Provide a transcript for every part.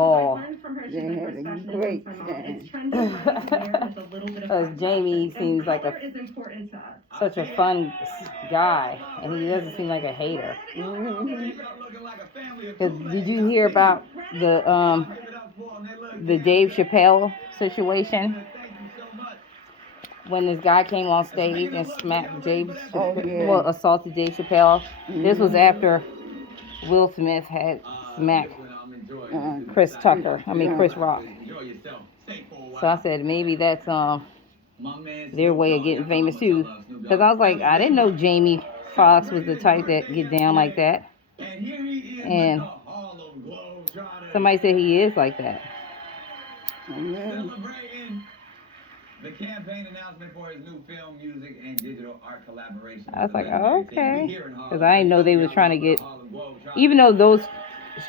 ball. They had a great time. Because Jamie seems like such a fun guy, and he doesn't seem like a hater. Did you hear about the Dave Chappelle situation? When this guy came on stage and smacked assaulted Dave Chappelle. This was after Will Smith had smacked Chris Rock. So I said maybe that's their way of getting famous too. Because I was like, I didn't know Jamie Foxx was the type that get down like that. And somebody said he is like that. The campaign announcement for his new film, music, and digital art collaboration. I was like, oh, okay. Because I didn't know they were trying to get, even though those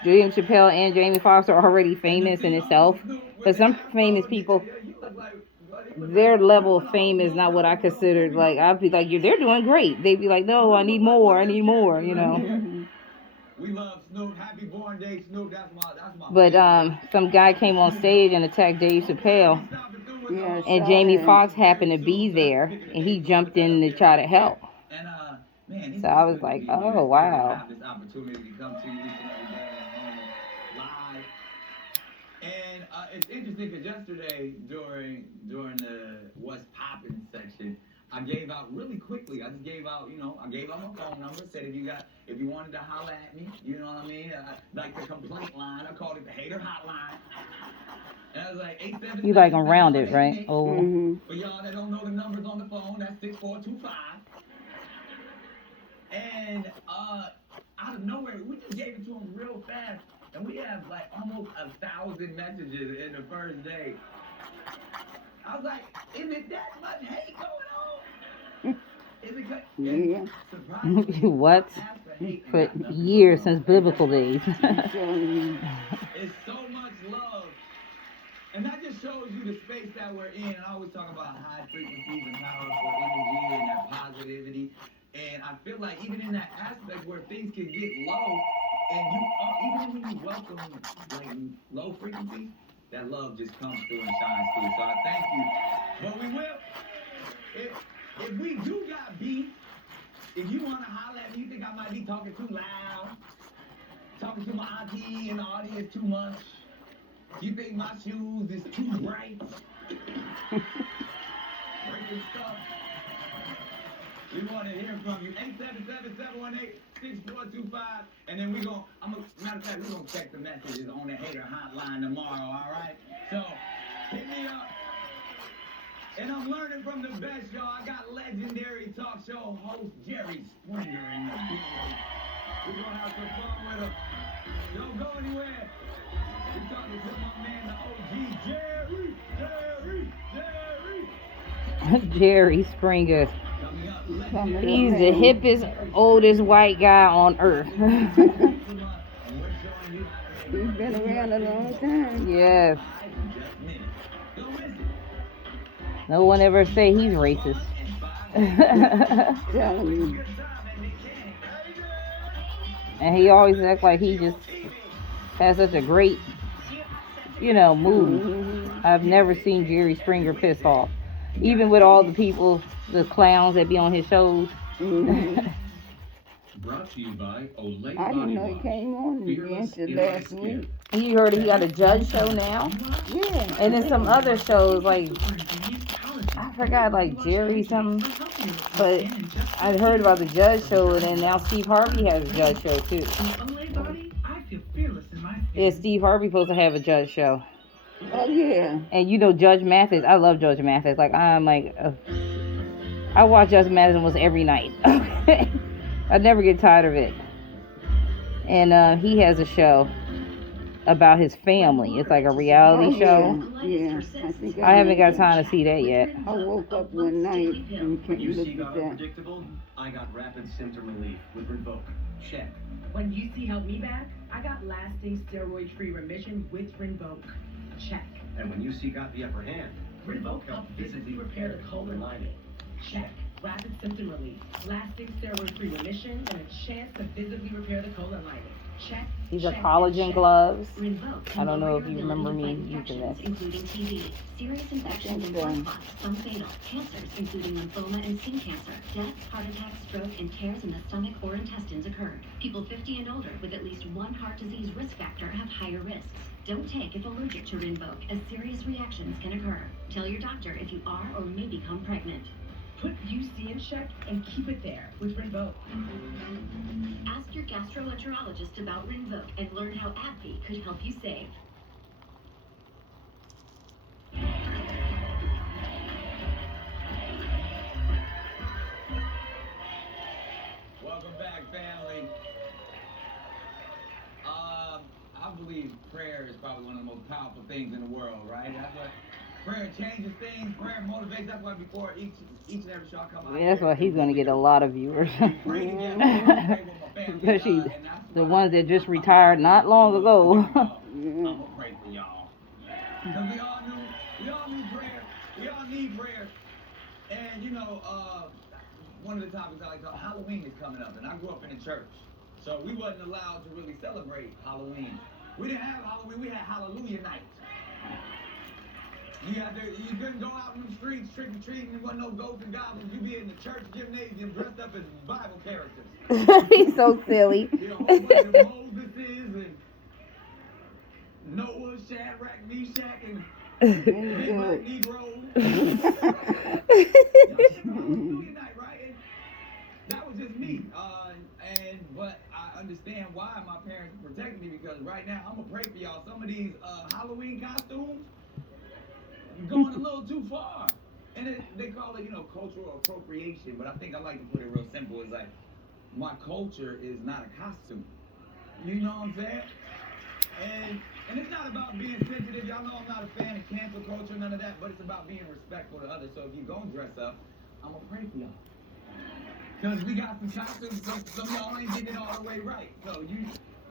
Dave Chappelle and Jamie Foxx are already famous in itself, but some famous people, their level of fame is not what I considered. Like, I'd be like, they're doing great. They'd be like, no, I need more, you know. We love Snoop. Happy born day, Snoop. That's my But some guy came on stage and attacked Dave Chappelle. Yes, And Jamie Foxx happened to be there, and he jumped in to try to help. So I was like, oh, wow. And it's interesting because yesterday during the What's Poppin' section, I gave out really quickly. I just gave out, I gave out my phone number. Said if you wanted to holler at me, you know what I mean? Like the complaint line. I called it the hater hotline. And I was like 877. You like them rounded, right? Oh. Mm-hmm. For y'all that don't know the numbers on the phone, that's 6425. And out of nowhere, we just gave it to them real fast. And we have like almost 1,000 messages in the first day. I was like, is it that much hate going on? Is it good? Yeah. What? For years, since biblical days. It's so much love. And that just shows you the space that we're in. And I always talk about high frequencies and powerful energy and that positivity. And I feel like even in that aspect where things can get low, and even when you welcome like low frequencies, that love just comes through and shines through. So I thank you. But we will. If we do got beef, if you want to holler at me, you think I might be talking too loud, talking to my auntie in the audience too much, you think my shoes is too bright, breaking stuff, we want to hear from you. 877-718-6425. And then matter of fact, we're going to check the messages on the hater hotline tomorrow, all right? So, hit me up. And I'm learning from the best, y'all. I got legendary talk show host Jerry Springer in the building. We're going to have some fun with him. Don't go anywhere. We're talking to my man, the OG, Jerry. Jerry Springer. He's the hippest, oldest white guy on earth. He's been around a long time. Yes. No one ever say he's racist. And he always acts like he just has such a great, mood. Mm-hmm. I've never seen Jerry Springer pissed off. Even with all the people, the clowns that be on his shows. Mm-hmm. Brought to you by Olay I didn't know he came on again till last week. You heard he got a judge show now? Yeah. And then some other shows, like, I forgot, like Jerry something. But I heard about the judge show, and then now Steve Harvey has a judge show, too. Yeah, Steve Harvey supposed to have a judge show. Oh, yeah. And Judge Mathis, I love Judge Mathis. Like, I watch Judge Mathis almost every night. I never get tired of it. And he has a show about his family. It's like a reality show. Yeah. I haven't got time to see that yet. I woke up one night and can't You look seek at out that. predictable, I got rapid symptom relief with Rinvoq. Check. When UC held me back, I got lasting steroid-free remission with Rinvoq. Check. And when UC got the upper hand, Rinvoq helped visibly repair the colon lining. Check. Rapid symptom relief, lasting steroid-free remission, and a chance to visibly repair the colon lining. Check. These are check, collagen check. gloves. Rinvoq I don't know if can you lower your remember me ability to fight using infections, this. including TB, serious infections and blood clots, some fatal, cancers, including lymphoma and skin cancer, death, heart attack, stroke, and tears in the stomach or intestines occur. People 50 and older with at least one heart disease risk factor have higher risks. Don't take if allergic to Rinvoq, as serious reactions can occur. Tell your doctor if you are or may become pregnant. Put UC in check and keep it there with Rinvoq. Ask your gastroenterologist about Rinvoq and learn how AbbVie could help you save. Welcome back, family. I believe prayer is probably one of the most powerful things in the world, right? That's what prayer changes things. Prayer motivates. That's why before each and every show I come out. Yeah, that's why he's gonna get a lot of viewers. Pray together. Pray with my family, Especially and that's the why ones that just retired not long ago. I'm gonna pray for y'all. Because we all need prayer. We all need prayer. And you know, one of the topics I like to talk, Halloween is coming up, and I grew up in a church, so we wasn't allowed to really celebrate Halloween. We didn't have Halloween. We had Hallelujah night. You couldn't go out in the streets trick or treating. There wasn't no ghosts and goblins. You be in the church gymnasium dressed up as Bible characters. He's so silly. You know, a whole bunch of Moseses and Noah, Shadrach, Meshach, and big black Negroes. Hallelujah night, right? And that was just me. But I understand why my parents protected me, because right now I'm gonna pray for y'all. Some of these Halloween costumes going a little too far, and they call it, cultural appropriation. But I think I like to put it real simple. It's like, my culture is not a costume. You know what I'm saying? And it's not about being sensitive. Y'all know I'm not a fan of cancel culture, none of that. But it's about being respectful to others. So if you gonna dress up, I'm gonna pray for y'all. Because we got some costumes, some of y'all ain't getting it all the way right. So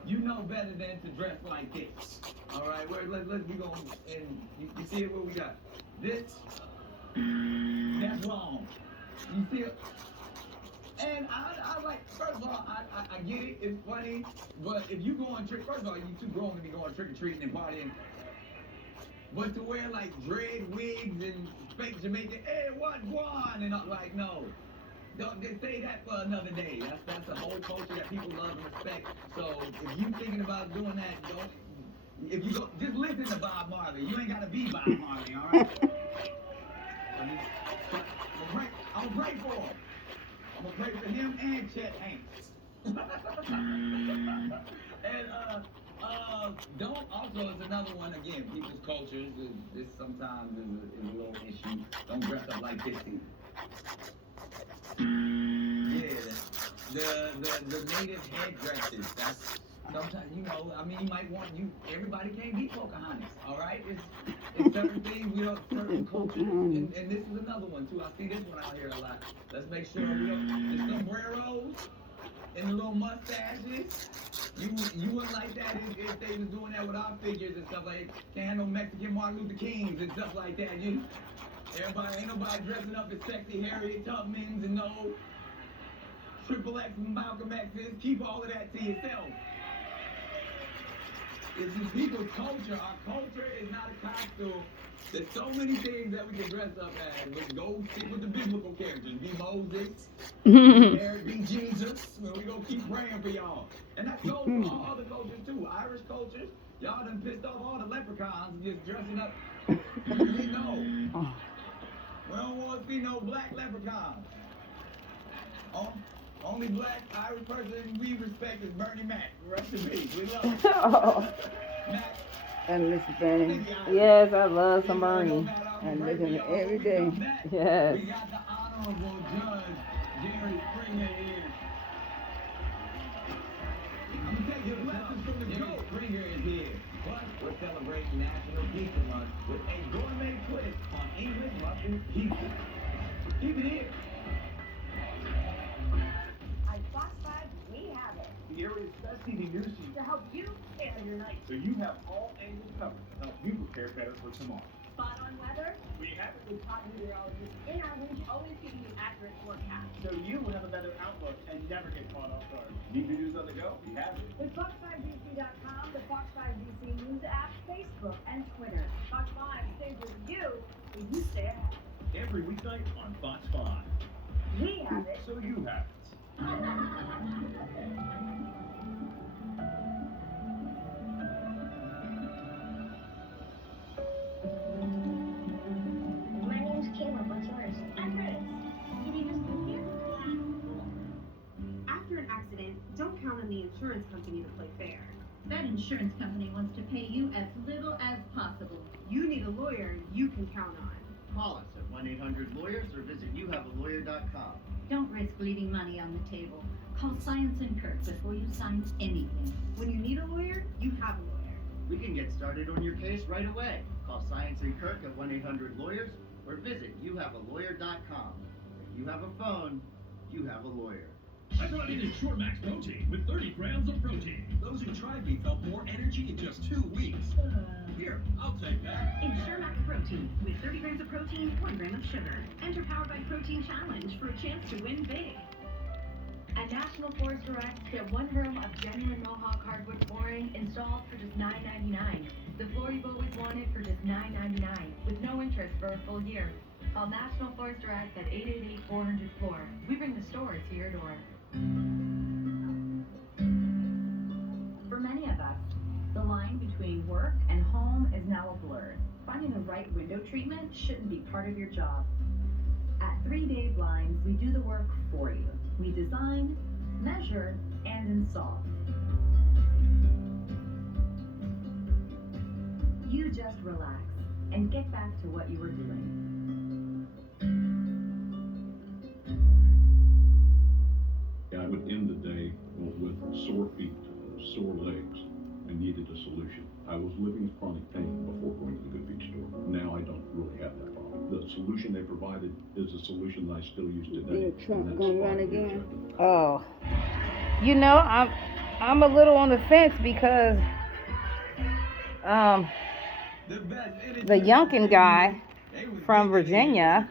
you know better than to dress like this. All right, let's be going. And you see it, what we got? This, that's wrong. You see it? And I like, first of all, I get it, it's funny, but if you going first of all, you too grown to be going trick-or-treating and partying. But to wear like dread wigs and fake Jamaican, hey, what, Guan? And I'm like, no. Don't just say that for another day. That's a whole culture that people love and respect. So if you thinking about doing that, just listen to Bob Marley. You ain't gotta be Bob Marley, all right? I'm gonna pray for him. I'm gonna pray for him and Chet Hanks. And don't also is another one again. People's cultures. This sometimes is a little issue. Don't dress up like this either. Yeah, the native headdresses. That's sometimes, you might want everybody can't be Pocahontas, all right? It's certain things, certain cultures, and this is another one too. I see this one out here a lot. Let's make sure the sombreros and the little mustaches. You wouldn't like that if they was doing that with our figures and stuff like that. Can't have no Mexican Martin Luther Kings and stuff like that. Ain't nobody dressing up as sexy Harriet Tubmans and no Triple X and Malcolm X's. Keep all of that to yourself. It's just people's culture. Our culture is not a costume. There's so many things that we can dress up as. But go stick with the biblical characters. Be Moses, be Eric, be Jesus. We're going to keep praying for y'all. And that goes for all other cultures too. Irish cultures. Y'all done pissed off all the leprechauns just dressing up. We know. We don't want to see no black leprechauns. Only black Irish person we respect is Bernie Mac. Rest in peace. We love him. Mac. And Mr. Fanning. Yes, I love some Bernie. I listen to every day. Yes. We got the Honorable Judge Jerry Springer here. I'm going to take your lessons from the GOAT. Springer is here. But we're celebrating National Pizza Month with a gourmet twist on English muffin pizza. Keep it here. On Fox 5, we have it. The area's best TV news team, To help you tailor your night. so you have all angles covered to help you prepare better for tomorrow. Spot on weather? We have it with top meteorologists In our region, always giving you accurate forecasts. so you have a better outlook and never get caught off guard. Need the news on the go? We have it. With Fox5DC.com, the Fox5DC News app, Facebook, and Twitter. Fox 5 stays with you so you stay ahead. Every weeknight on Fox 5. We have it. So you have it. My name's Caleb. What's yours? I'm Chris. Your name is Cynthia? Yeah. Cool. After an accident, don't count on the insurance company to play fair. That insurance company wants to pay you as little as possible. You need a lawyer you can count on. Call us at 1-800-LAWYERS or visit youhavealawyer.com. Don't risk leaving money on the table. Call Science and Kirk before you sign anything. When you need a lawyer, you have a lawyer. We can get started on your case right away. Call Science and Kirk at 1-800-LAWYERS or visit youhavealawyer.com. If you have a phone, you have a lawyer. I brought in Ensure Max Protein with 30 grams of protein. Those who tried me felt more energy in just 2 weeks. Here, I'll take that. Ensure Max Protein with 30 grams of protein, 1 gram of sugar. Enter Powered by Protein Challenge for a chance to win big. At National Forest Direct, get 1 room of genuine Mohawk hardwood flooring installed for just $9.99. The floor you've always wanted for just $9.99 with no interest for a full year. Call National Forest Direct at 888-400-FLOOR. We bring the store to your door. For many of us, the line between work and home is now a blur. Finding the right window treatment shouldn't be part of your job. At 3 Day Blinds, we do the work for you. We design, measure, and install. You just relax and get back to what you were doing. I would end the day with sore feet, sore legs, and needed a solution. I was living with chronic pain before going to the Good Feet store. Now I don't really have that problem. The solution they provided is the solution that I still use today. Think Trump gonna run again? Oh, you know, I'm a little on the fence because the Youngkin guy from Virginia,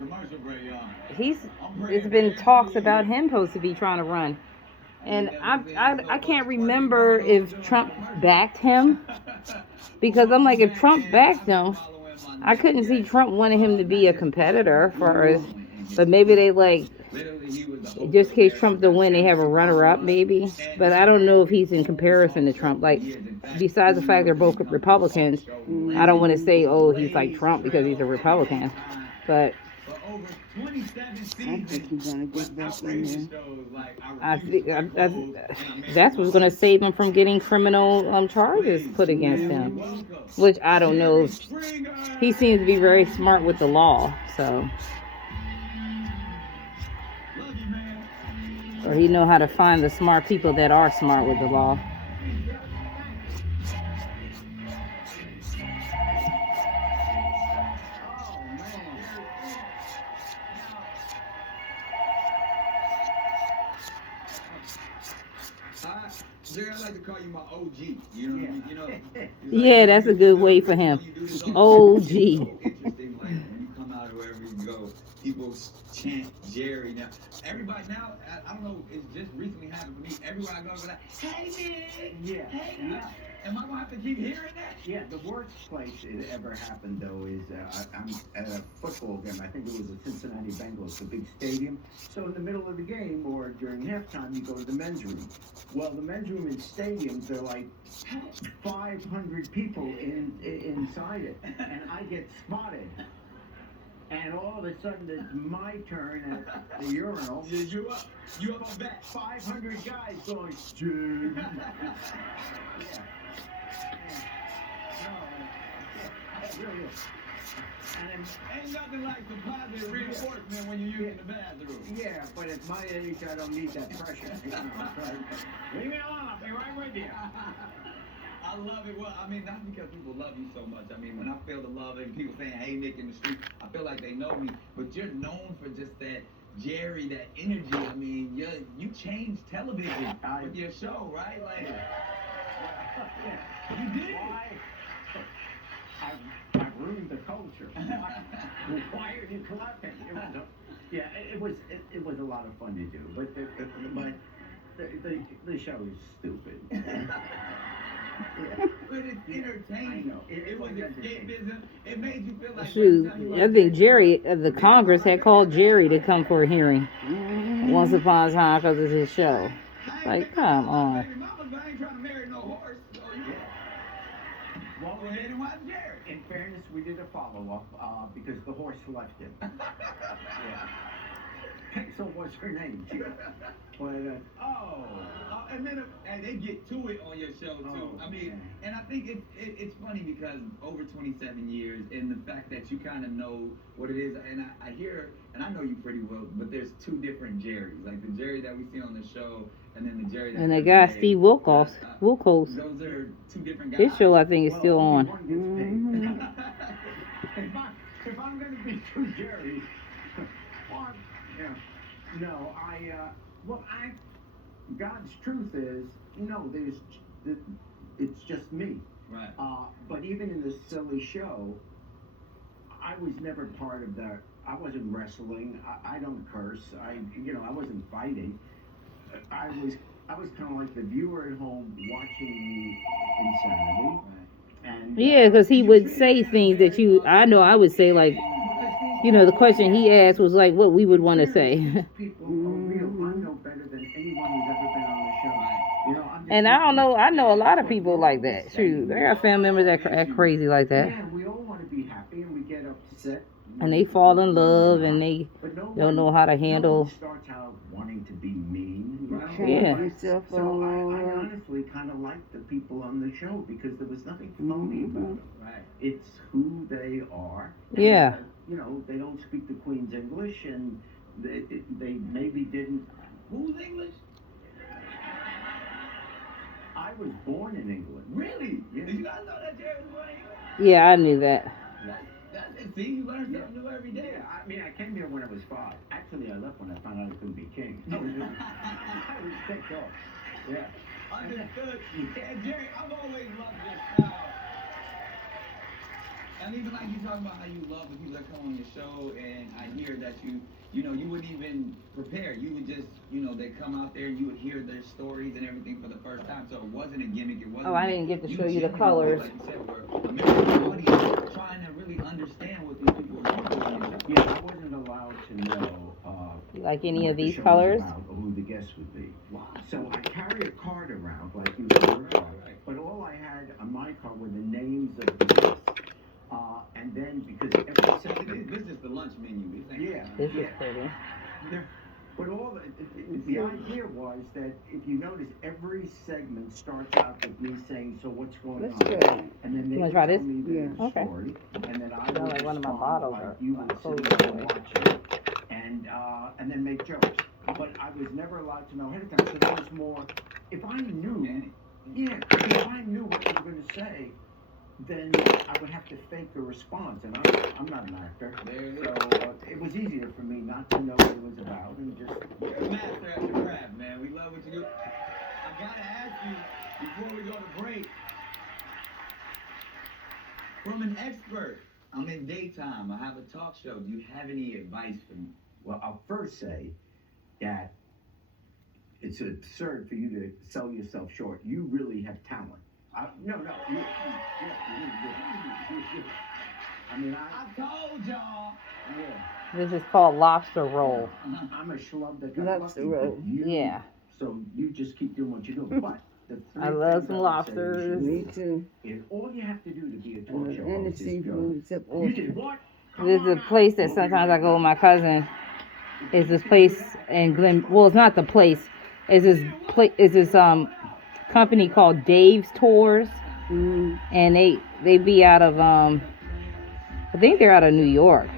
it's been talks about him supposed to be trying to run, and I can't remember if Trump backed him, because I'm like, if Trump backed him, I couldn't see Trump wanting him to be a competitor for us, but maybe they like, just in case Trump don't win, they have a runner-up maybe, but I don't know if he's in comparison to Trump. Like, besides the fact they're both Republicans, I don't want to say, oh, he's like Trump because he's a Republican, but I think he's gonna get back in there. I think that's what's going to save him from getting criminal charges put against him, which I don't know. He seems to be very smart with the law, so, or he know how to find the smart people that are smart with the law. Jerry, I like to call you my OG. You know, you know. Yeah, that's a good way for him. OG. Interesting, like when you come out wherever you go, people chant Jerry. Now, everybody now, I don't know, it's just recently happened for me. Everywhere I go, they're like, hey, Nick. Yeah. Hey, Nick. Am I gonna have to keep hearing that? Yeah, the worst place it ever happened though is I'm at a football game. I think it was the Cincinnati Bengals, the big stadium. So in the middle of the game or during halftime, you go to the men's room. Well, the men's room in stadiums, they're like 500 people inside it, and I get spotted. And all of a sudden, it's my turn at the urinal. Yeah, you up on that. 500 guys going, dude. Really is. And ain't nothing like some positive reinforcement when you're using the bathroom. Yeah, but at my age, I don't need that pressure. You know, leave me alone, I'll be right with you. I love it. Well, I mean, not because people love you so much. I mean, when I feel the love and people saying, hey, Nick, in the street, I feel like they know me. But you're known for just that Jerry, that energy. I mean, you changed television with your show, right? Like, yeah. you did. I've ruined the culture. Why are you clapping? It was a lot of fun to do, but the show is stupid. But it's entertaining. I know. It was escapism. It made you feel like. Shoot, I think Jerry, the Congress had called Jerry to come for a hearing once upon a time because of his show. Like, come on. Baby mamas, but I ain't trying to marry no horse. So Well, go ahead and watch Jerry. in fairness, we did a follow-up because the horse left him. So what's her name? But, And then they get to it on your show too. I mean, and I think it's funny because over 27 years, and the fact that you kind of know what it is, and I hear, and I know you pretty well, but there's two different Jerrys, like the Jerry that we see on the show, and then the Jerry that. And the guy Steve Wilkos. Those are two different guys. His show, I think, is still on. If I'm going to be two Jerrys, no, God's truth is, it's just me. Right. But even in this silly show, I was never part of that. I wasn't wrestling. I don't curse. I wasn't fighting. I was kind of like the viewer at home watching the insanity. And, Yeah, because he would say things that I know I would say, like, the question he asked was like what we would want to say. People are real. I know better than anyone who's ever been on the show. And I know a lot of people like that. Shoot, there are family members that act crazy like that. Yeah, we all want to be happy and we get upset. And they fall in love and they don't know how to handle. No one starts out wanting to be mean. Yeah. So I honestly kind of like the people on the show because there was nothing phony about them. Right. It's who they are. Yeah. They don't speak the Queen's English and they maybe didn't. Who's English? I was born in England. Really? Yeah. Did you guys know that Jerry was born in England? Yeah, I knew that. That's it. See, you learn something new every day. Yeah, I mean, I came here when I was 5. Actually, I left when I found out I couldn't be king. I was picked off. Yeah. Understood. And Jerry, I've always loved your style. And even like you talking about how you love the people that come on your show, and I hear that you wouldn't even prepare. You would just, they come out there and you would hear their stories and everything for the first time. So it wasn't a gimmick. It wasn't. Oh, I didn't get to show you the colors. Like you said, were American audience trying to really understand what these people were doing. Yeah, I wasn't allowed to know. Like any of the these show was colors? about or who the guests would be. Wow. So I carry a card around like you heard, but all I had on my card were the names of the guests. And then because every segment, This is the lunch menu. This is pretty. But all the idea was that if you notice, every segment starts out with me saying, "So what's going on?" Good. And then they You wanna would try tell this? me their Yeah. Okay. story, and then I Sound would like one of my respond bottles like are you would closed sit there away. watching, and then make jokes. But I was never allowed to know ahead of time. So that was more. If I knew, if I knew what they were going to say, then I would have to fake a response, and I'm not an actor. So it was easier for me not to know what it was about and just. You're a master at your craft, man. We love what you do. I gotta ask you before we go to break. From an expert, I'm in daytime. I have a talk show. Do you have any advice for me? Well, I'll first say that it's absurd for you to sell yourself short. You really have talent. No. I mean, I told y'all. Yeah. This is called lobster roll. I'm a schlub that got Lobster lucky, but roll. Yeah. So you just keep doing what you're doing. But the three I love things some I would say lobsters. Me too. is all you have to do to be a talk show And the host is seafood, go. except You all. did what? There's a place that sometimes I go with my cousin. It's this place in Glen. Well, it's not the place. It's this company called Dave's Tours, and they be out of I think they're out of New York,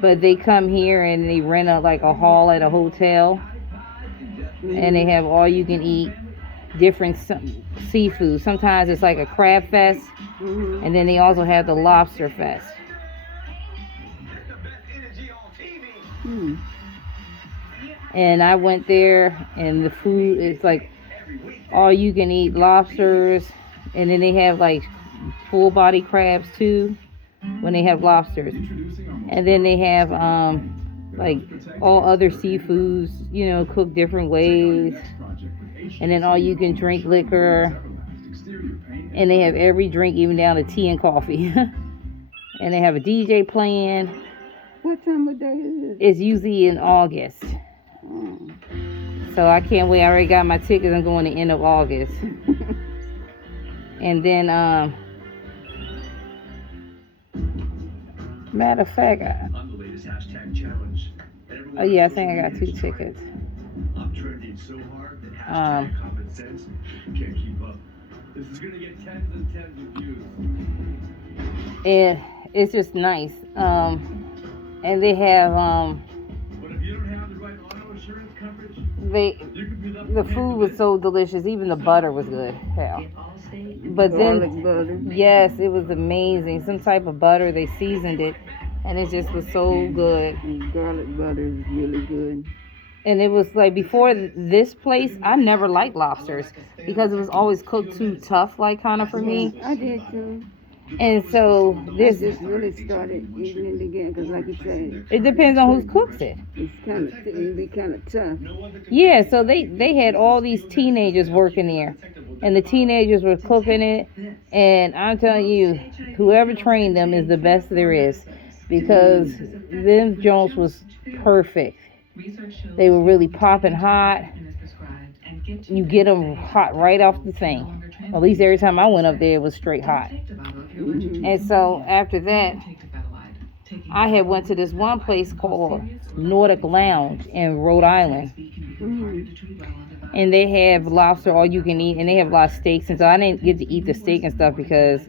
but they come here and they rent a hall at a hotel, and they have all you can eat different seafood. Sometimes it's like a crab fest, and then they also have the lobster fest. And I went there, and the food is like all you can eat lobsters, and then they have like full body crabs too when they have lobsters. And then they have like all other seafoods, you know, cooked different ways. And then all you can drink liquor. And they have every drink, even down to tea and coffee. And they have a DJ playing. What time of day is it? It's usually in August. Oh. So I can't wait. I already got my tickets. I'm going the end of August. And then, matter of fact, On the latest hashtag challenge. oh yeah, I think I got 2 tickets. I'm trending so hard that hashtag common sense can't keep up. This is gonna get tens and tens of views. And it's just nice. And they have But if you don't have the right auto insurance coverage, the food was so delicious. Even the butter was good. Hell. But Garlic then, butter. yes, it was amazing. Some type of butter, they seasoned it, and it just was so good. Garlic butter is really good. And it was like, before this place, I never liked lobsters because it was always cooked too tough, like, kind of for me. I did too. And so I this, just really started eating it again because, like you said, it depends on who cooks it. it's kind of, it can be kind of tough. Yeah, so they had all these teenagers working there, and the teenagers were cooking it, and I'm telling you, whoever trained them is the best there is, because them Jones was perfect. They were really popping hot. You get them hot right off the thing. At least every time I went up there, it was straight hot. And so after that, I had went to this one place called Nordic Lounge in Rhode Island. And they have lobster all you can eat, and they have a lot of steaks. And so I didn't get to eat the steak and stuff because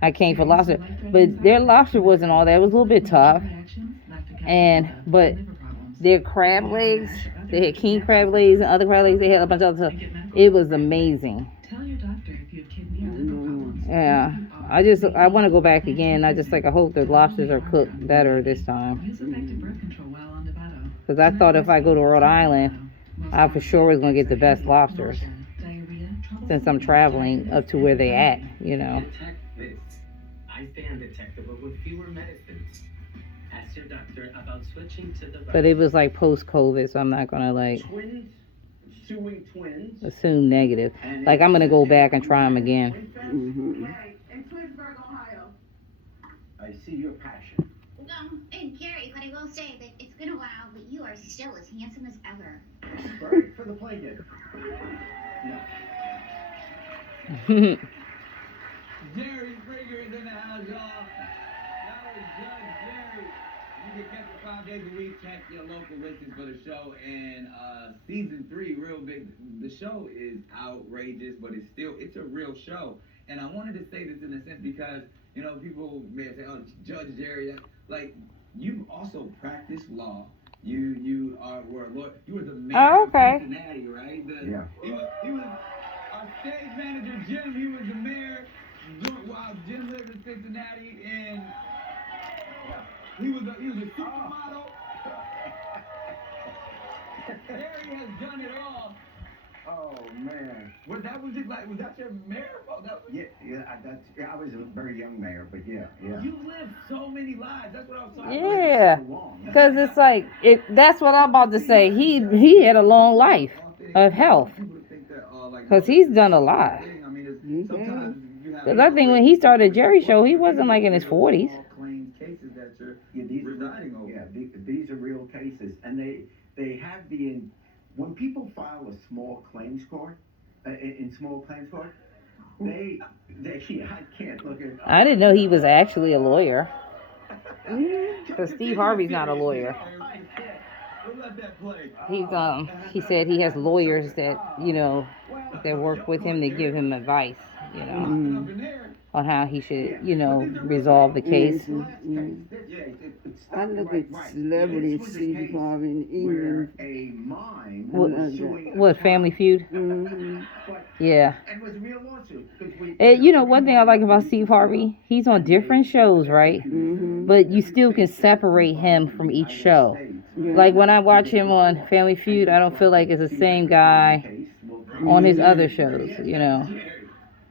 I came for lobster. But their lobster wasn't all that. It was a little bit tough. But their crab legs, they had king crab legs and other crab legs. They had a bunch of other stuff. It was amazing. Yeah, I want to go back again. I hope the lobsters are cooked better this time. Because I thought if I go to Rhode Island, I for sure was going to get the best lobsters. Since I'm traveling up to where they at, you know. Detect this. I stay undetectable with fewer medicines. Ask your doctor about switching to the. But it was like post-COVID, so I'm not going to Twins, suing twins. assume negative. Like, I'm going to go back and try them again. Right, in Twinsburg, Ohio. I see your passion. And Gary, but I will say that it's been a while, but you are still as handsome as ever. Right, for the play dinner. No. Jerry Springer is in the house, y'all. That was Judge Jerry. You can catch it 5 days a week. Check your local listings for the show. And season 3, real big. The show is outrageous, but it's a real show. And I wanted to say this in a sense because, you know, people may say, oh, Judge Jerry, like, you've also practiced law. You were a lawyer. You were the mayor of Cincinnati, right? Yeah. He was our stage manager, Jim. He was the mayor while Jim lived in Cincinnati, and he was a supermodel. Harry has done it all. Oh man. Was that your mayor? Oh, I was a very young mayor, but yeah. You lived so many lives. That's what I was talking Yeah, about. because it's like, that's what I'm about to say. He had a long life of health. Because he's done a lot. Because I think when he started Jerry Show, he wasn't like in his 40s. These are real cases, and they have when people file a small claims court, in small claims court, they I can't look at. I didn't know he was actually a lawyer. Because Steve Harvey's not a lawyer. He said he has lawyers that, you know, that work with him to give him advice, you know, on how he should, you know, resolve the case. I look at celebrities, Steve Harvey, and even What, Family Feud? Mm-hmm. Yeah. And it was a real lawsuit. And you know, one thing I like about Steve Harvey, he's on different shows, right? Mm-hmm. But you still can separate him from each show. Like when I watch him on Family Feud, I don't feel like it's the same guy on his other shows, you know.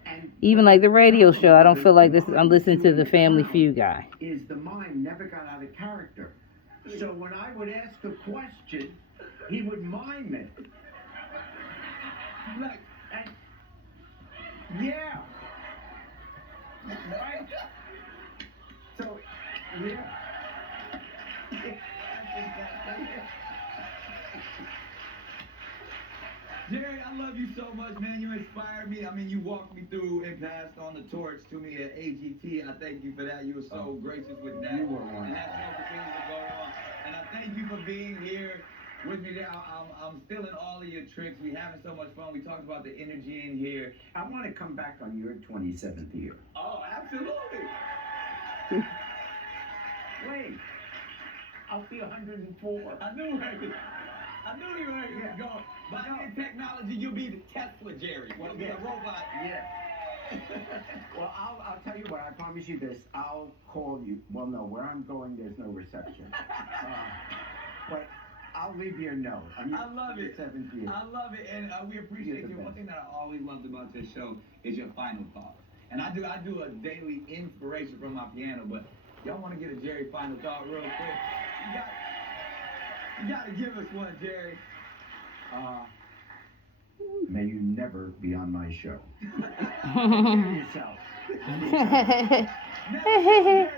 And Even like the radio show, I don't feel like this. I'm listening to the Family Feud guy. Is the mime never got out of character. So when I would ask a question, he would mime it. Like, and, yeah. Right? So, yeah. Jerry, I love you so much, man. You inspired me. I mean, you walked me through and passed on the torch to me at AGT. I thank you for that. You were so gracious with that. You were one. And that's going to continue to go on. And I thank you for being here with me. I'm stealing all of your tricks. We having so much fun. We talked about the energy in here. I want to come back on your 27th year. Oh, absolutely. Wait. I'll be 104. I knew you were going. By any technology, you'll be the Tesla, Jerry. You'll be a robot. Yeah. Well, I'll tell you what. I promise you this. I'll call you. Well, no, where I'm going, there's no reception. But I'll leave you a note. I love it. 7th year. I love it, and we appreciate you. One thing that I always loved about this show is your final thoughts. And I do a daily inspiration from my piano, but y'all want to get a Jerry final thought real quick? You got to give us one, Jerry. May you never be on my show. Give yourself. Never